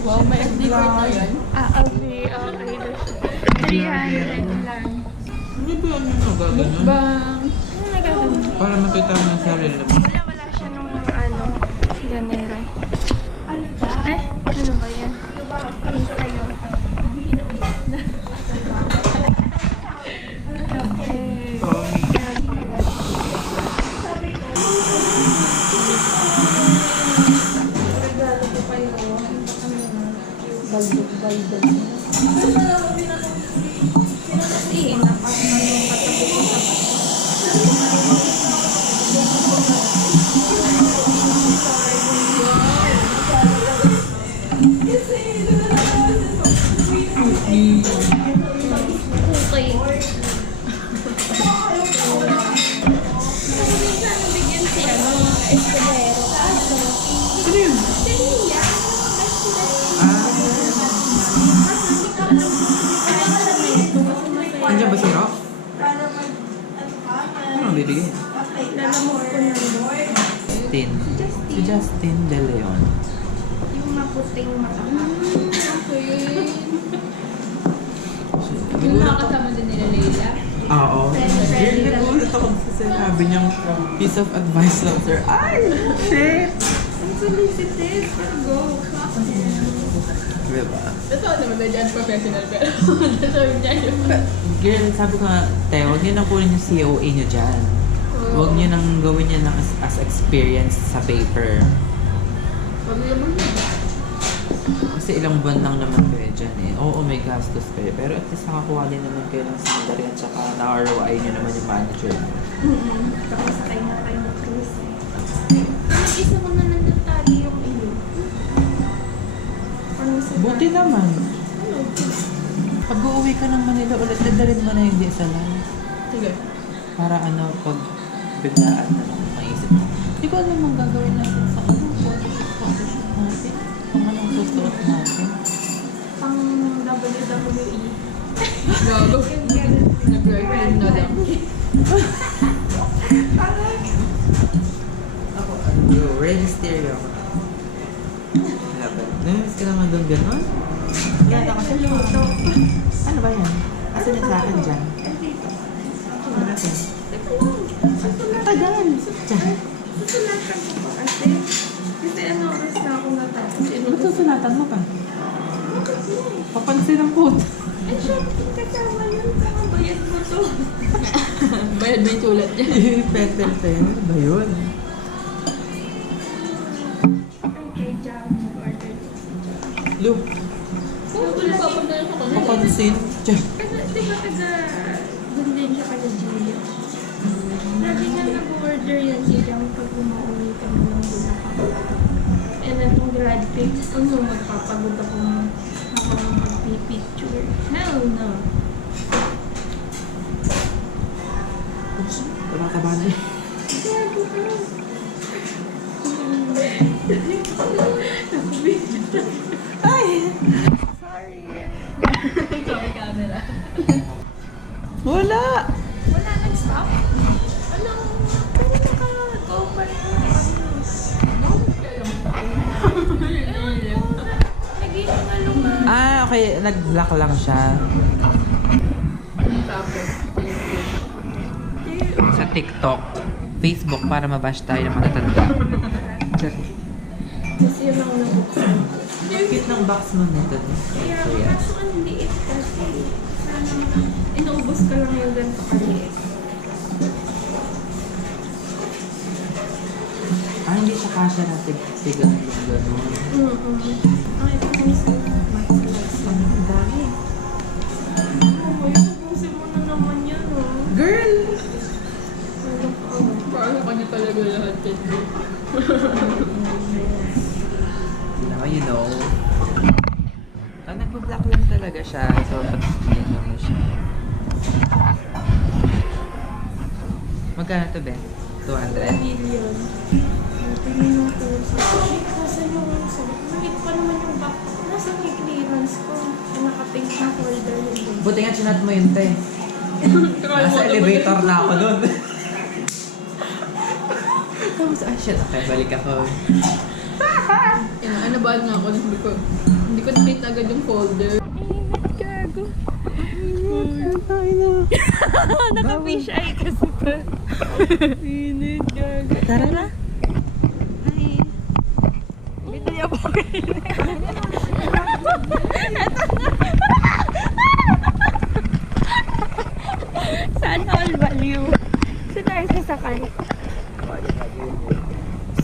Wow, may FD card na yan. Okay. 300 lang. Hindi ba ano yung nagaganon? Bang! Ano nagagawin? Para makita mo yung sarili mo. Wala siya nung ganera. Ano ba yan? Ay, sa'yo. Okay. Bigyan siya ng escudero. Sino yun? Andiyan ba si Rock? Ano ang bibigay? Lalamog ko na Justin. Si Justin De Leon. yung maputing mata. Yung nakakasama din nila Leila. Oo. Girl, nagulat ako sa sinabi niyang piece of advice lang, sir. Ay! Shit! Ang solicited. Go. Diba? Totoo naman na dyan professional pero sabi niya yun. Girl, sabi ko nga, te, huwag niyo nang kunin yung COA niyo dyan. Huwag niyo nang gawin niya as experience sa paper. Pag naman yun. Kasi ilang buwan lang naman kayo dyan eh. Oo, may gastos kayo. Pero at least nakakuha din naman kayo ng salary at saka na-ROI niyo naman yung manager. Tapos sakay na kayo ng cruise. Nag-isa ko na nagtatali yung iyo. Buti naman. Pag uuwi ka ng Manila ulit, dadalhin mo na yung DSLR. Sige. Para ano, pag biglaan na lang maisip mo. Hindi ko alam ang gagawin natin sa ano, photoshoot natin. Kung anong susuot natin. Pang WWE. Gago. Nag-reclaim na lang. Ako, ano yung Red Stereo ako. Laban. Namiss ka naman doon gano'n? Wala na kasi luto. Ano ba yan? Asan yung sa akin dyan? Ano natin? Tagal. Dyan. Susulatan ko pa kasi. Kasi ano oras na ako natapos. Ba't susunatan mo pa? Papansin ang puto. Eh, syempre kasama yun. Saka bayad mo to. Bayad ba yung sulat niya? Pencil pen. Ano ba yun? Okay, Jam. Order. Lu, Oo, wala pa pag na ako. papansin. Dyan. Kasi di ba doon din siya kala Julia. Lagi nga nag-order yan si Jam pag umuwi kami ng Bulacan. And then itong grad pic, ano magpapagod ako magpipicture. Hell no. Oops, tumataba na eh. Gago ka. Ay! Sorry, camera. Wala! Wala nag-stop? Ano? Pero naka-go pa rin. Naging malungan. Ah, okay. Nag-block lang siya. Tapos, Sa TikTok, Facebook para mabash tayo ng matatanda. Kasi yun ang nabuksan. Cute ng box mo nito. Kaya kaso ang liit kasi. Sana inuubos ka lang yung ganito kaliit. Ah, hindi siya kasya na tigan yung gano'n. Ay, ito kung sa masalas. Ang dami. Oh, yun, ubusin mo na naman yan, oh. Girl! parang sa kanya talaga lahat yan. Now you know. Ah, nagpa-block lang talaga siya. So, pag-tingin mo siya. Magkano to, Ben? 200? Million. Tingin mo ko sa nasa yung nakita pa naman yung back. Nasa may clearance ko. Naka-pink na folder yun. Buti nga chinat mo yun, te. Nasa elevator na ako nun. Tapos, ah, shit. Okay, balik ako. Ano kinabahan nga ako. Hindi ko nakita agad yung folder. Gago. Naka-fish eye kasi pa. Init, gago. Tara na. Ay. Bito niya po. Saan all value? Saan tayo sasakay?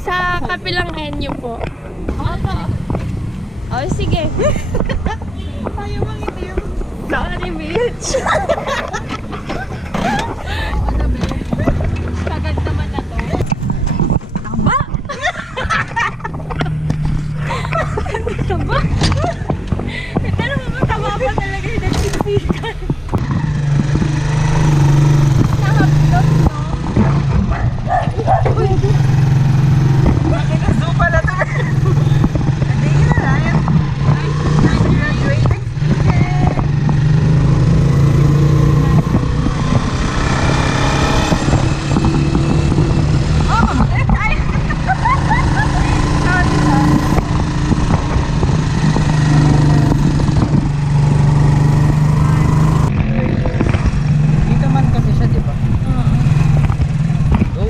Sa kapilang henyo po. Oh, sige. Ayaw mangiti yung... Sorry, bitch. Sagad naman na to. Tama? Tama? Pero tama pa talaga yung nagsisikan. Nakaplot, no? Bakit na zoom pala to? Hindi yun na yan. Graduating. Dito man kasi siya, di ba? Go.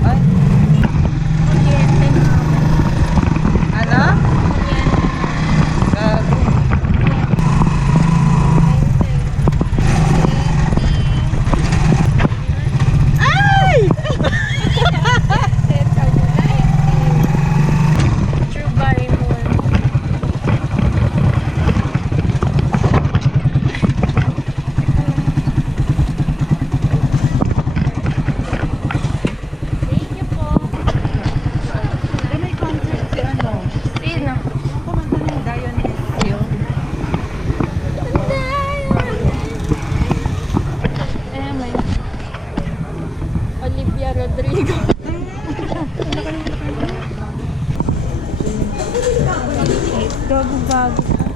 Ay, ano? Gago. True Barrymore. Thank you po. May concert si ano? Sino? Ang kumanta ng Dionys. Ayun. Eh, may Olivia Rodrigo. Gago-gago ka.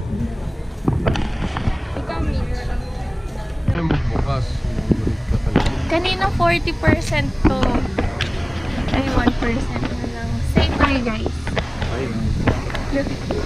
Ikaw, Mitch. Bukas. Kanina 40% to. Ay, 1% na lang. Say bye, guys. Ayun. Look.